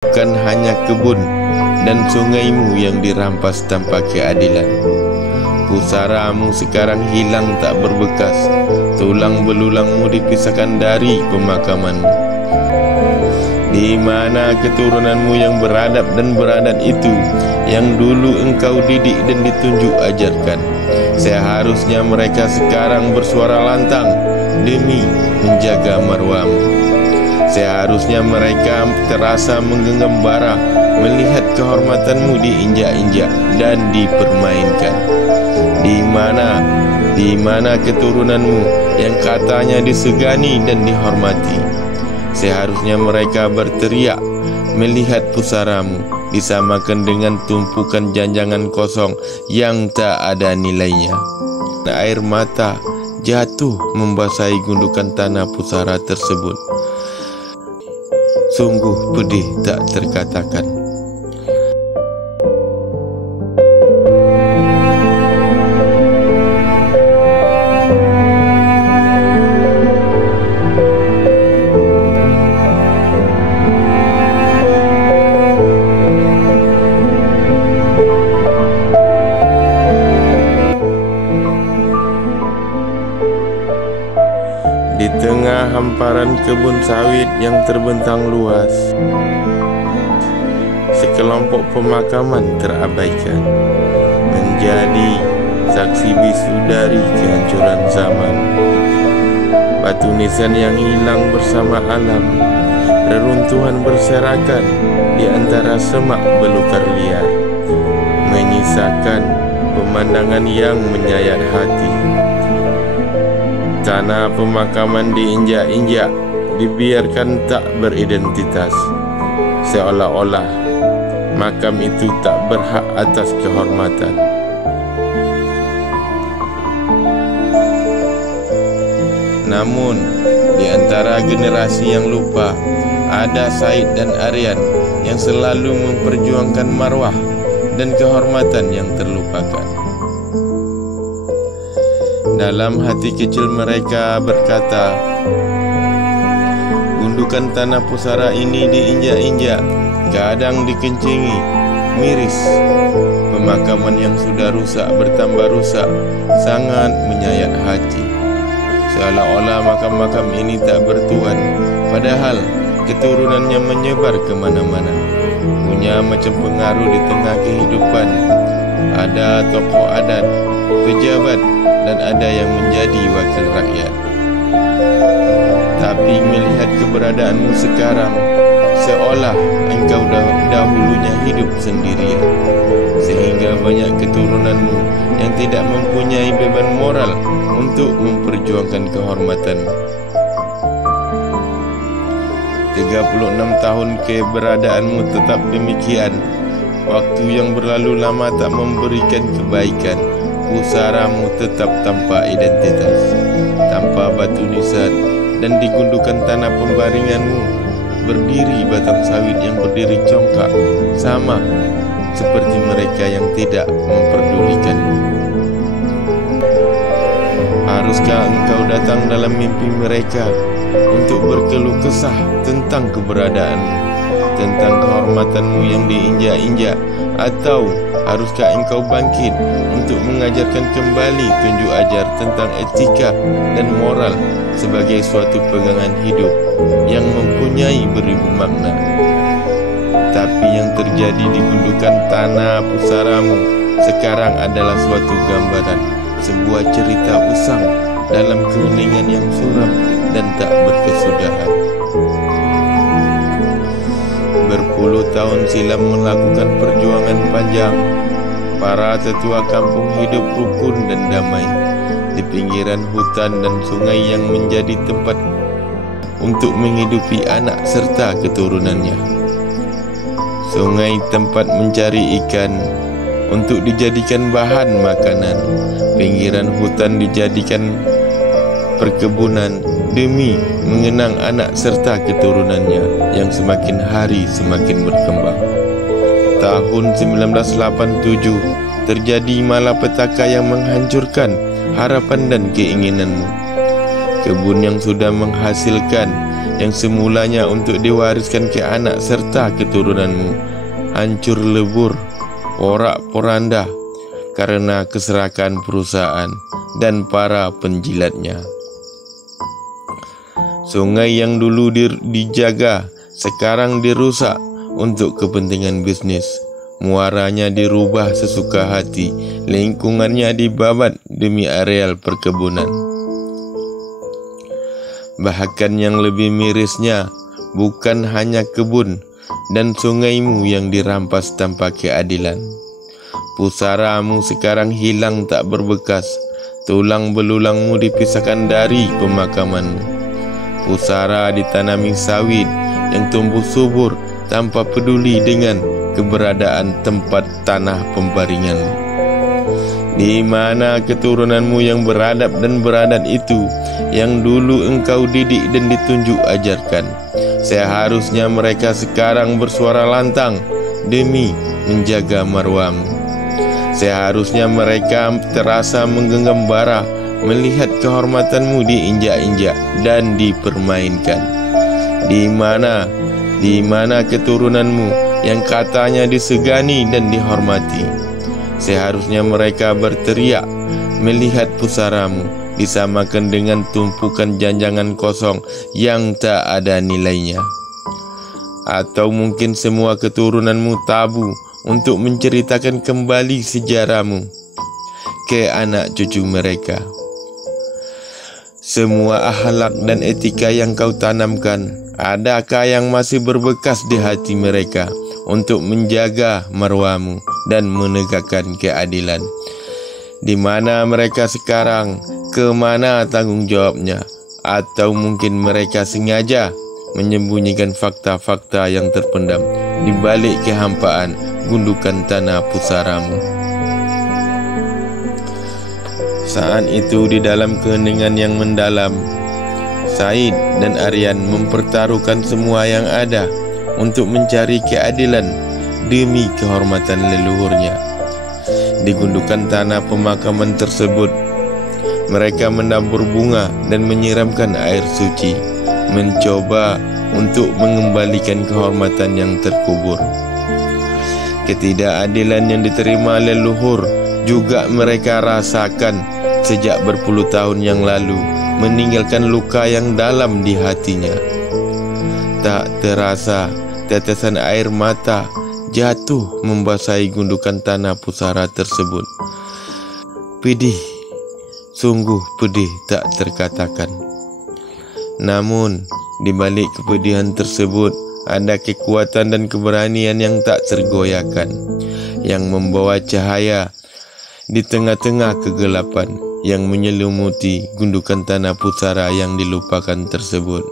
Bukan hanya kebun dan sungaimu yang dirampas tanpa keadilan. Pusaramu sekarang hilang tak berbekas, tulang belulangmu dipisahkan dari pemakamanmu. Di mana keturunanmu yang beradab dan beradat itu, yang dulu engkau didik dan ditunjuk ajarkan? Seharusnya mereka sekarang bersuara lantang demi menjaga marwahmu. Seharusnya mereka terasa menggenggam bara melihat kehormatanmu diinjak-injak dan dipermainkan. Di mana keturunanmu yang katanya disegani dan dihormati? Seharusnya mereka berteriak melihat pusaramu disamakan dengan tumpukan janjangan kosong yang tak ada nilainya. Air mata jatuh membasahi gundukan tanah pusara tersebut. Sungguh pedih tak terkatakan. Di tengah hamparan kebun sawit yang terbentang luas, sekelompok pemakaman terabaikan, menjadi saksi bisu dari kehancuran zaman. Batu nisan yang hilang bersama alam, reruntuhan berserakan di antara semak belukar liar, menyisakan pemandangan yang menyayat hati. Tanah pemakaman diinjak-injak, dibiarkan tak beridentitas, seolah-olah makam itu tak berhak atas kehormatan. Namun, di antara generasi yang lupa, ada Said dan Aryan yang selalu memperjuangkan marwah dan kehormatan yang terlupakan. Dalam hati kecil mereka berkata, gundukan tanah pusara ini diinjak-injak, kadang dikencingi, miris. Pemakaman yang sudah rusak bertambah rusak, sangat menyayat hati. Seolah-olah makam-makam ini tak bertuan, padahal keturunannya menyebar kemana-mana, punya macam pengaruh di tengah kehidupan. Ada tokoh adat, pejabat, dan ada yang menjadi wakil rakyat. Tapi melihat keberadaanmu sekarang, seolah engkau dahulunya hidup sendirian, sehingga banyak keturunanmu yang tidak mempunyai beban moral untuk memperjuangkan kehormatanmu. 36 tahun keberadaanmu tetap demikian. Waktu yang berlalu lama tak memberikan kebaikan. Pusaramu tetap tanpa identitas, tanpa batu nisan, dan di gundukan tanah pembaringanmu berdiri batang sawit yang berdiri congkak, sama seperti mereka yang tidak memperdulikanmu. Haruskah engkau datang dalam mimpi mereka untuk berkeluh kesah tentang keberadaanmu, tentang kehormatanmu yang diinjak-injak? Atau haruskah engkau bangkit untuk mengajarkan kembali tunjuk ajar tentang etika dan moral sebagai suatu pegangan hidup yang mempunyai beribu makna? Tapi yang terjadi di gundukan tanah pusaramu sekarang adalah suatu gambaran, sebuah cerita usang dalam keheningan yang suram dan tak berkesudahan. Berpuluh tahun silam melakukan perjuangan panjang, para tetua kampung hidup rukun dan damai di pinggiran hutan dan sungai yang menjadi tempat untuk menghidupi anak serta keturunannya. Sungai tempat mencari ikan untuk dijadikan bahan makanan, pinggiran hutan dijadikan perkebunan demi mengenang anak serta keturunannya yang semakin hari semakin berkembang. Tahun 1987 terjadi malapetaka yang menghancurkan harapan dan keinginanmu. Kebun yang sudah menghasilkan yang semulanya untuk diwariskan ke anak serta keturunanmu hancur lebur, porak-poranda karena keserakan perusahaan dan para penjilatnya. Sungai yang dulu dijaga sekarang dirusak untuk kepentingan bisnis. Muaranya dirubah sesuka hati, lingkungannya dibabat demi areal perkebunan. Bahkan yang lebih mirisnya, bukan hanya kebun dan sungaimu yang dirampas tanpa keadilan. Pusaramu sekarang hilang tak berbekas, tulang belulangmu dipisahkan dari pemakamanmu. Pusara ditanami sawit yang tumbuh subur tanpa peduli dengan keberadaan tempat tanah pembaringanmu. Di mana keturunanmu yang beradab dan beradat itu, yang dulu engkau didik dan ditunjuk ajarkan? Seharusnya mereka sekarang bersuara lantang demi menjaga marwahmu. Seharusnya mereka terasa menggenggam bara melihat kehormatanmu diinjak-injak dan dipermainkan. Di mana keturunanmu yang katanya disegani dan dihormati? Seharusnya mereka berteriak melihat pusaramu disamakan dengan tumpukan janjangan kosong yang tak ada nilainya. Atau mungkin semua keturunanmu tabu untuk menceritakan kembali sejarahmu ke anak cucu mereka. Semua akhlak dan etika yang kau tanamkan, adakah yang masih berbekas di hati mereka untuk menjaga marwahmu dan menegakkan keadilan? Di mana mereka sekarang? Kemana tanggung jawabnya? Atau mungkin mereka sengaja menyembunyikan fakta-fakta yang terpendam di balik kehampaan gundukan tanah pusaramu? Saat itu di dalam keheningan yang mendalam, Said dan Aryan mempertaruhkan semua yang ada untuk mencari keadilan demi kehormatan leluhurnya. Di gundukan tanah pemakaman tersebut, mereka menabur bunga dan menyiramkan air suci, mencoba untuk mengembalikan kehormatan yang terkubur. Ketidakadilan yang diterima leluhur juga mereka rasakan sejak berpuluh tahun yang lalu, meninggalkan luka yang dalam di hatinya. Tak terasa tetesan air mata jatuh membasahi gundukan tanah pusara tersebut. Pedih, sungguh pedih tak terkatakan. Namun di balik kepedihan tersebut ada kekuatan dan keberanian yang tak tergoyahkan, yang membawa cahaya di tengah-tengah kegelapan yang menyelimuti gundukan tanah pusara yang dilupakan tersebut.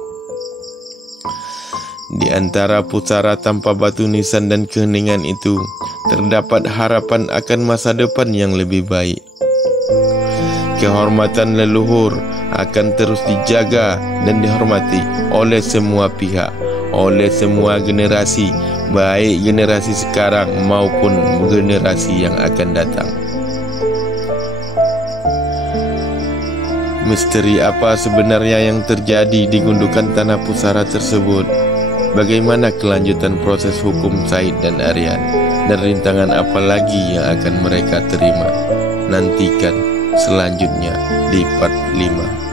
Di antara pusara tanpa batu nisan dan keheningan itu, terdapat harapan akan masa depan yang lebih baik. Kehormatan leluhur akan terus dijaga dan dihormati oleh semua pihak, oleh semua generasi, baik generasi sekarang maupun generasi yang akan datang. Misteri apa sebenarnya yang terjadi di gundukan tanah pusara tersebut? Bagaimana kelanjutan proses hukum Said dan Aryan? Dan rintangan apa lagi yang akan mereka terima? Nantikan selanjutnya di part 5.